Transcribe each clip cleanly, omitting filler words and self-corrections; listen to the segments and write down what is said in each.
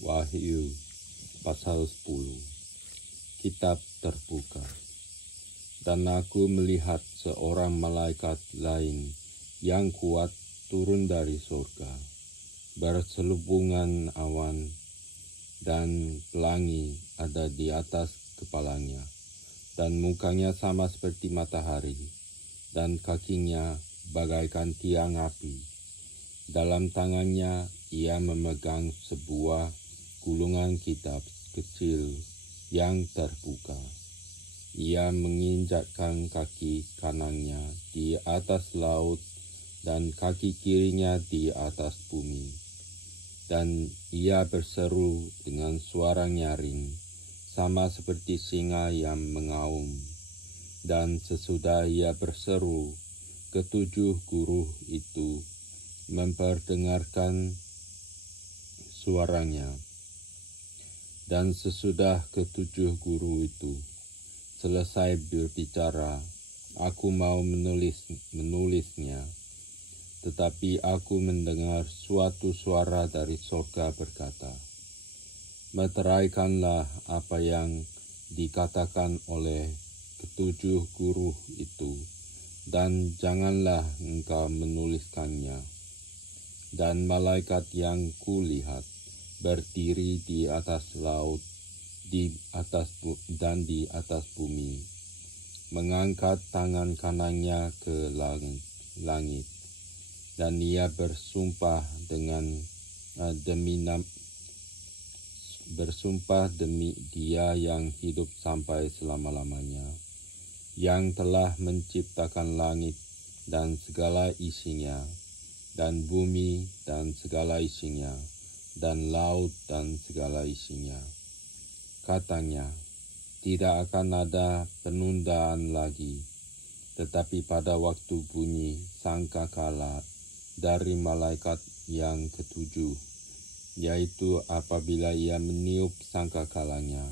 Wahyu pasal 10. Kitab terbuka. Dan aku melihat seorang malaikat lain yang kuat turun dari surga, berselubungan awan, dan pelangi ada di atas kepalanya, dan mukanya sama seperti matahari, dan kakinya bagaikan tiang api. Dalam tangannya ia memegang sebuah gulungan kitab kecil yang terbuka. Ia menginjakkan kaki kanannya di atas laut dan kaki kirinya di atas bumi. Dan ia berseru dengan suara nyaring, sama seperti singa yang mengaum. Dan sesudah ia berseru, ketujuh guru itu memperdengarkan suaranya. Dan sesudah ketujuh guru itu selesai berbicara, aku mau menulisnya. Tetapi aku mendengar suatu suara dari surga berkata, meteraikanlah apa yang dikatakan oleh ketujuh guru itu, dan janganlah engkau menuliskannya. Dan malaikat yang kulihat berdiri di atas laut, di atas bumi, mengangkat tangan kanannya ke langit, dan ia bersumpah demi Dia yang hidup sampai selama-lamanya, yang telah menciptakan langit dan segala isinya, dan bumi dan segala isinya, dan laut dan segala isinya. Katanya, tidak akan ada penundaan lagi, tetapi pada waktu bunyi sangkakala dari malaikat yang ketujuh, yaitu apabila ia meniup sangkakalanya,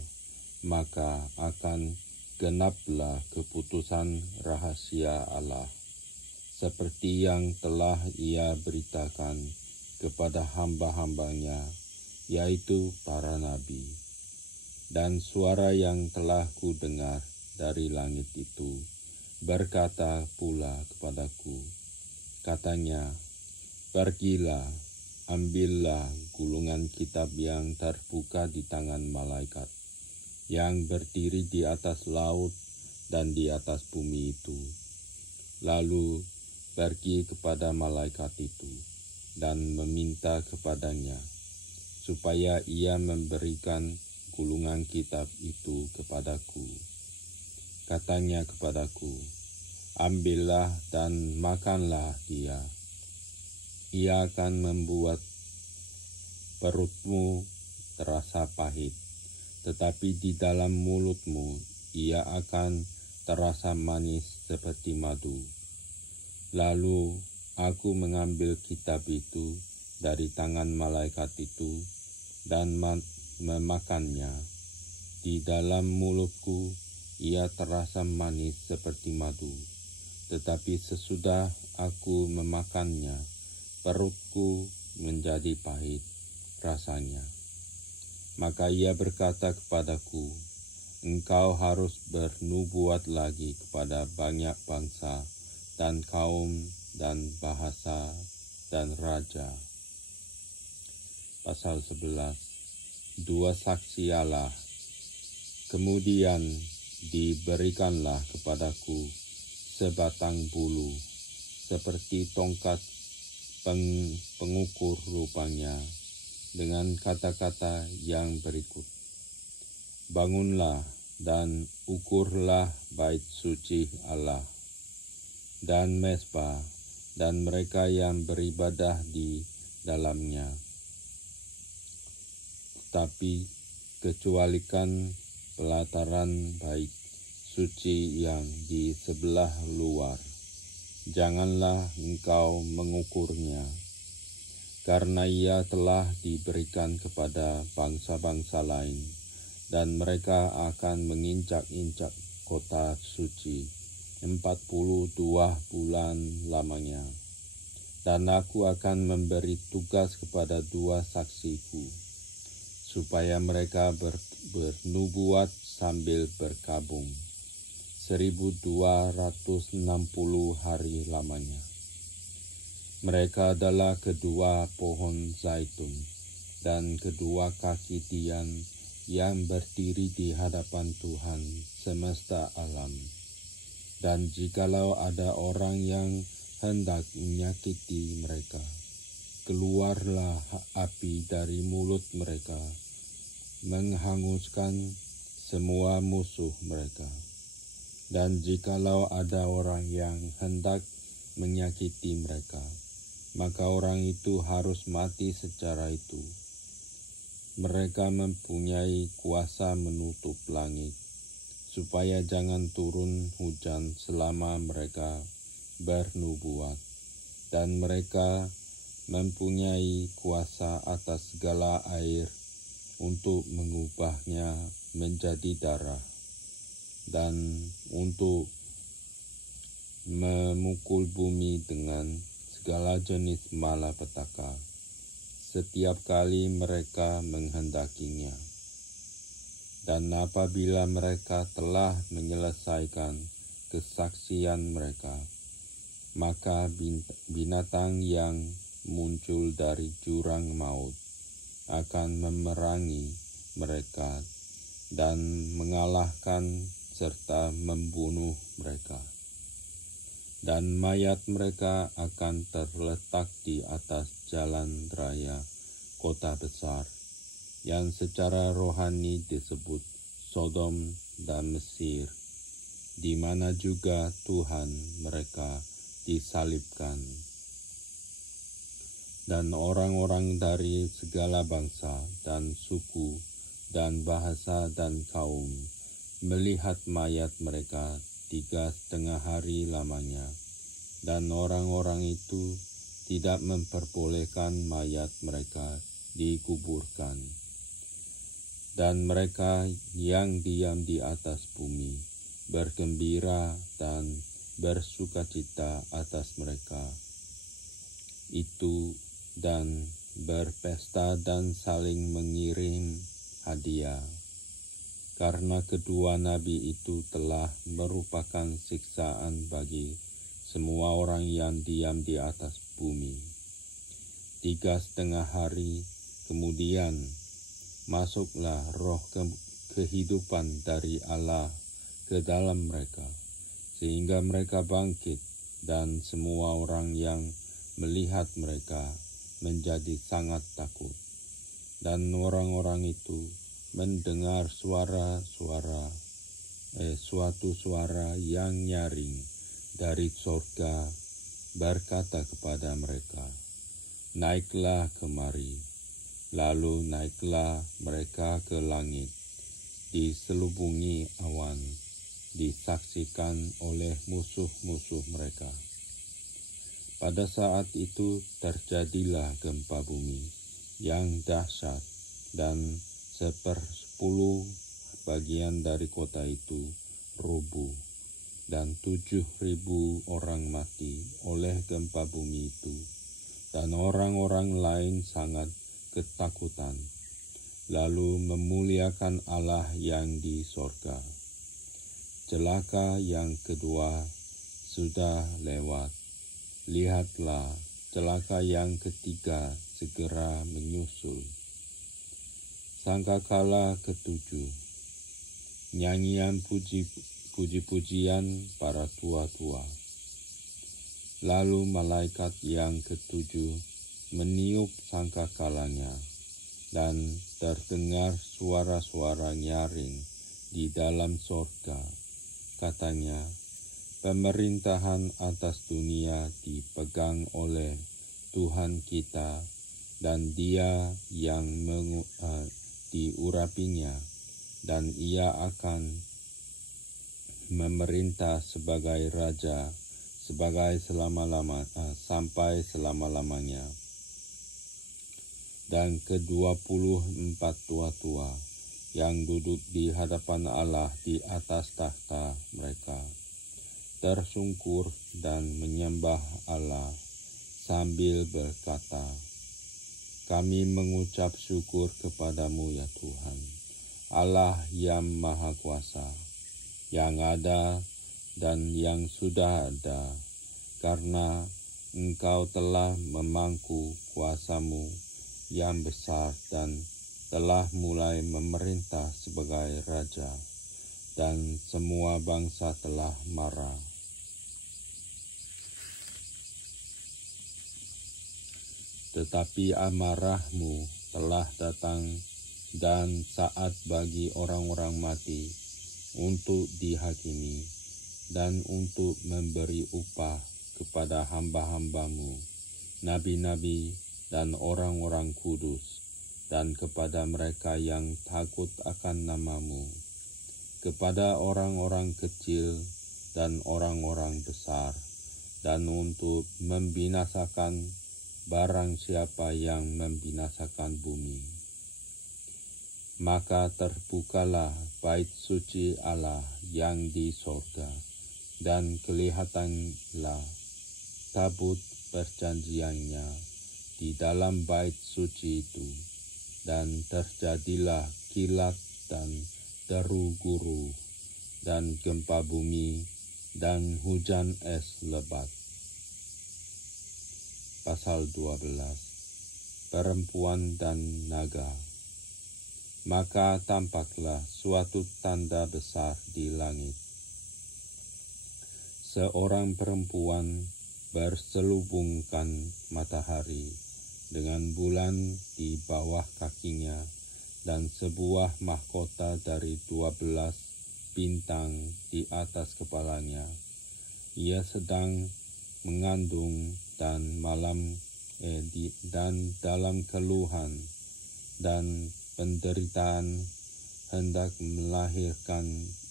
maka akan genaplah keputusan rahasia Allah, seperti yang telah ia beritakan kepada hamba-hambanya, yaitu para nabi. Dan suara yang telah ku dengar dari langit itu berkata pula kepadaku, katanya, pergilah, ambillah gulungan kitab yang terbuka di tangan malaikat yang berdiri di atas laut dan di atas bumi itu. Lalu pergi kepada malaikat itu dan meminta kepadanya supaya ia memberikan gulungan kitab itu kepadaku. Katanya kepadaku, ambillah dan makanlah dia. Ia akan membuat perutmu terasa pahit, tetapi di dalam mulutmu ia akan terasa manis seperti madu. Lalu aku mengambil kitab itu dari tangan malaikat itu dan memakannya. Di dalam mulutku ia terasa manis seperti madu, tetapi sesudah aku memakannya, perutku menjadi pahit rasanya. Maka ia berkata kepadaku, engkau harus bernubuat lagi kepada banyak bangsa dan kaum dan bahasa dan raja. Pasal 11. Dua saksi Allah. Kemudian diberikanlah kepadaku sebatang bulu, seperti tongkat pengukur rupanya, dengan kata-kata yang berikut. Bangunlah dan ukurlah bait suci Allah, dan mezbah, dan mereka yang beribadah di dalamnya. Tapi kecualikan pelataran bait suci yang di sebelah luar, janganlah engkau mengukurnya, karena ia telah diberikan kepada bangsa-bangsa lain, dan mereka akan menginjak-injak kota suci 42 bulan lamanya. Dan aku akan memberi tugas kepada dua saksiku, supaya mereka bernubuat sambil berkabung 1260 hari lamanya. Mereka adalah kedua pohon zaitun dan kedua kaki tiang yang berdiri di hadapan Tuhan semesta alam. Dan jikalau ada orang yang hendak menyakiti mereka, keluarlah api dari mulut mereka, menghanguskan semua musuh mereka. Dan jikalau ada orang yang hendak menyakiti mereka, maka orang itu harus mati secara itu. Mereka mempunyai kuasa menutup langit, supaya jangan turun hujan selama mereka bernubuat. Dan mereka mempunyai kuasa atas segala air untuk mengubahnya menjadi darah, dan untuk memukul bumi dengan segala jenis malapetaka setiap kali mereka menghendakinya. Dan apabila mereka telah menyelesaikan kesaksian mereka, maka binatang yang muncul dari jurang maut akan memerangi mereka dan mengalahkan serta membunuh mereka. Dan mayat mereka akan terletak di atas jalan raya kota besar, yang secara rohani disebut Sodom dan Mesir, di mana juga Tuhan mereka disalibkan. Dan orang-orang dari segala bangsa dan suku dan bahasa dan kaum melihat mayat mereka 3,5 hari lamanya, dan orang-orang itu tidak memperbolehkan mayat mereka dikuburkan. Dan mereka yang diam di atas bumi bergembira dan bersukacita atas mereka itu, dan berpesta dan saling mengirim hadiah, karena kedua nabi itu telah merupakan siksaan bagi semua orang yang diam di atas bumi. 3,5 hari kemudian masuklah roh kehidupan dari Allah ke dalam mereka, sehingga mereka bangkit, dan semua orang yang melihat mereka menjadi sangat takut. Dan orang-orang itu mendengar suatu suara yang nyaring dari sorga berkata kepada mereka, "Naiklah kemari." Lalu naiklah mereka ke langit, diselubungi awan, disaksikan oleh musuh-musuh mereka. Pada saat itu terjadilah gempa bumi yang dahsyat, dan 1/10 bagian dari kota itu rubuh, dan 7.000 orang mati oleh gempa bumi itu. Dan orang-orang lain sangat ketakutan, lalu memuliakan Allah yang di sorga. Celaka yang kedua sudah lewat. Lihatlah, celaka yang ketiga segera menyusul. Sangkakala ketujuh, nyanyian puji-pujian para tua-tua. Lalu malaikat yang ketujuh meniup sangkakalanya, dan terdengar suara-suara nyaring di dalam sorga. Katanya, pemerintahan atas dunia dipegang oleh Tuhan kita, dan Dia yang diurapinya, dan Ia akan memerintah sebagai raja sampai selama-lamanya. Dan ke-24 tua-tua yang duduk di hadapan Allah di atas tahta mereka tersungkur dan menyembah Allah sambil berkata, kami mengucap syukur kepadamu ya Tuhan, Allah yang Maha Kuasa, yang ada dan yang sudah ada, karena Engkau telah memangku kuasa-Mu yang besar dan telah mulai memerintah sebagai Raja, dan semua bangsa telah marah. Tetapi amarah-Mu telah datang dan saat bagi orang-orang mati untuk dihakimi dan untuk memberi upah kepada hamba-hamba-Mu, nabi-nabi dan orang-orang kudus, dan kepada mereka yang takut akan nama-Mu, kepada orang-orang kecil dan orang-orang besar, dan untuk membinasakan barang siapa yang membinasakan bumi. Maka terbukalah bait suci Allah yang di sorga, dan kelihatanlah tabut perjanjiannya di dalam bait suci itu, dan terjadilah kilat dan deru guru, dan gempa bumi, dan hujan es lebat. Pasal 12. Perempuan dan naga. Maka tampaklah suatu tanda besar di langit. Seorang perempuan berselubungkan matahari dengan bulan di bawah kakinya, dan sebuah mahkota dari 12 bintang di atas kepalanya. Ia sedang mengandung dan dalam keluhan dan penderitaan hendak melahirkan,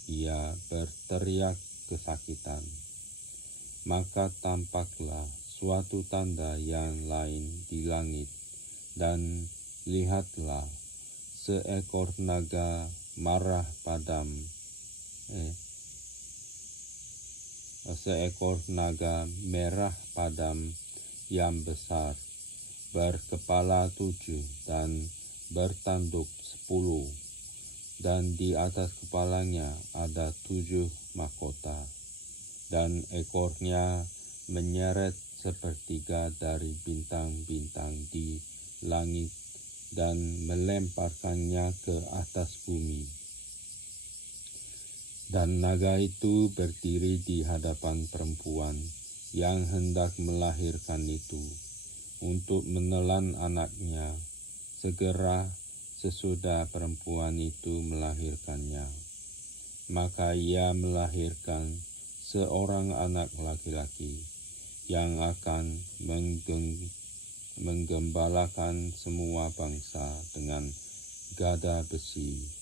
ia berteriak kesakitan. Maka tampaklah suatu tanda yang lain di langit, dan lihatlah seekor naga merah padam yang besar, berkepala 7 dan bertanduk 10, dan di atas kepalanya ada 7 mahkota, dan ekornya menyeret sepertiga dari bintang-bintang di langit dan melemparkannya ke atas bumi. Dan naga itu berdiri di hadapan perempuan yang hendak melahirkan itu, untuk menelan anaknya segera sesudah perempuan itu melahirkannya. Maka ia melahirkan seorang anak laki-laki yang akan menggembalakan semua bangsa dengan gada besi.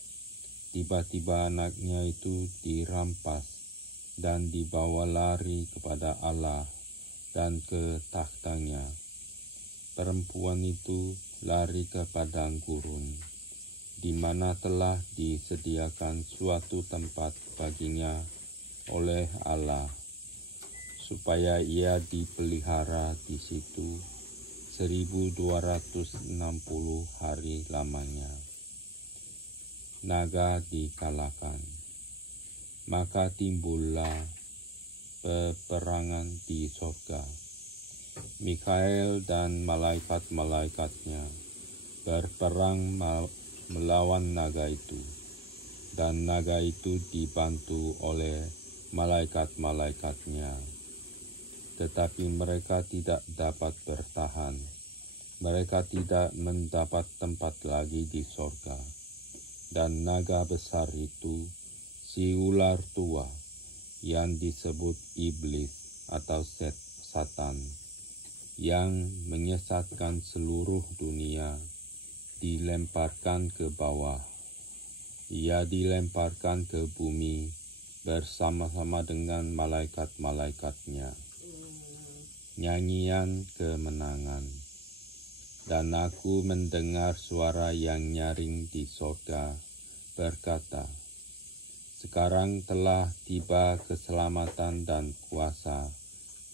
Tiba-tiba anaknya itu dirampas dan dibawa lari kepada Allah dan ke takhtanya. Perempuan itu lari ke padang gurun, di mana telah disediakan suatu tempat baginya oleh Allah, supaya ia dipelihara di situ 1260 hari lamanya. Naga dikalahkan. Maka timbullah peperangan di sorga. Mikael dan malaikat-malaikatnya berperang melawan naga itu, dan naga itu dibantu oleh malaikat-malaikatnya. Tetapi mereka tidak dapat bertahan. Mereka tidak mendapat tempat lagi di sorga. Dan naga besar itu, si ular tua, yang disebut iblis atau Satan, yang menyesatkan seluruh dunia, dilemparkan ke bawah. Ia dilemparkan ke bumi bersama-sama dengan malaikat-malaikatnya. Nyanyian kemenangan. Dan aku mendengar suara yang nyaring di sorga berkata, sekarang telah tiba keselamatan dan kuasa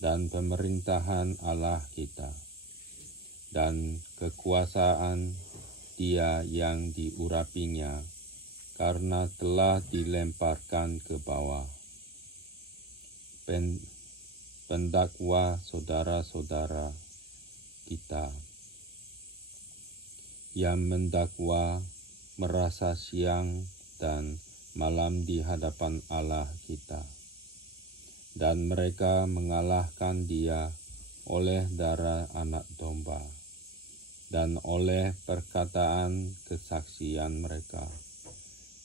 dan pemerintahan Allah kita. dan kekuasaan Dia yang diurapinya, karena telah dilemparkan ke bawah. Pendakwa saudara-saudara kita yang mendakwa merasa siang dan malam di hadapan Allah kita, dan mereka mengalahkan Dia oleh darah Anak Domba dan oleh perkataan kesaksian mereka,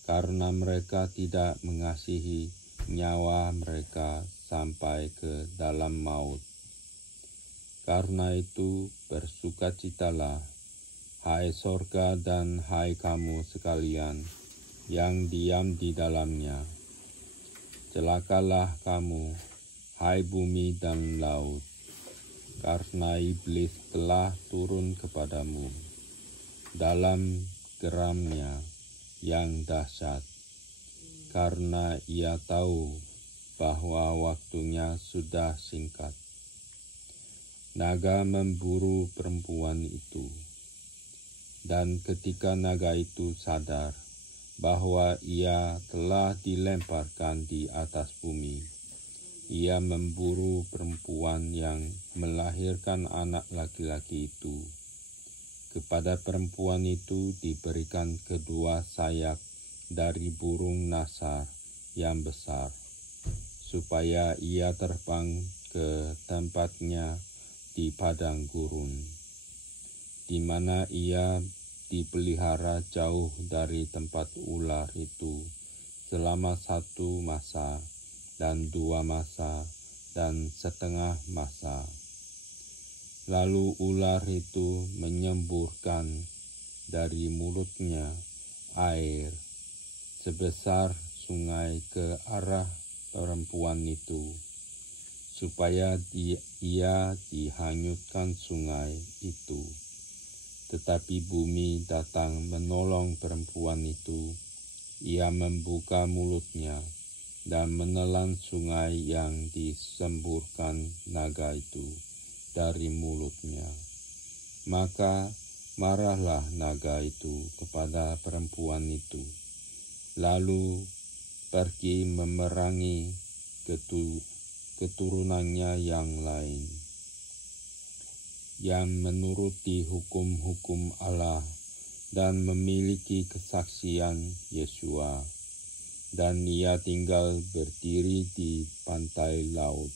karena mereka tidak mengasihi nyawa mereka sampai ke dalam maut. Karena itu bersukacitalah, hai sorga dan hai kamu sekalian yang diam di dalamnya. Celakalah kamu, hai bumi dan laut, karena iblis telah turun kepadamu dalam geramnya yang dahsyat, karena ia tahu bahwa waktunya sudah singkat. Naga memburu perempuan itu, dan ketika naga itu sadar bahwa ia telah dilemparkan di atas bumi, ia memburu perempuan yang melahirkan anak laki-laki itu. Kepada perempuan itu diberikan kedua sayap dari burung nasar yang besar, supaya ia terbang ke tempatnya di padang gurun, di mana ia dipelihara jauh dari tempat ular itu selama 1 masa dan 2 masa dan setengah masa. Lalu ular itu menyemburkan dari mulutnya air sebesar sungai ke arah perempuan itu, supaya ia dihanyutkan sungai itu. Tetapi bumi datang menolong perempuan itu. Ia membuka mulutnya dan menelan sungai yang disemburkan naga itu dari mulutnya. Maka marahlah naga itu kepada perempuan itu, lalu pergi memerangi keturunannya yang lain, yang menuruti hukum-hukum Allah dan memiliki kesaksian Yesua, dan ia tinggal berdiri di pantai laut.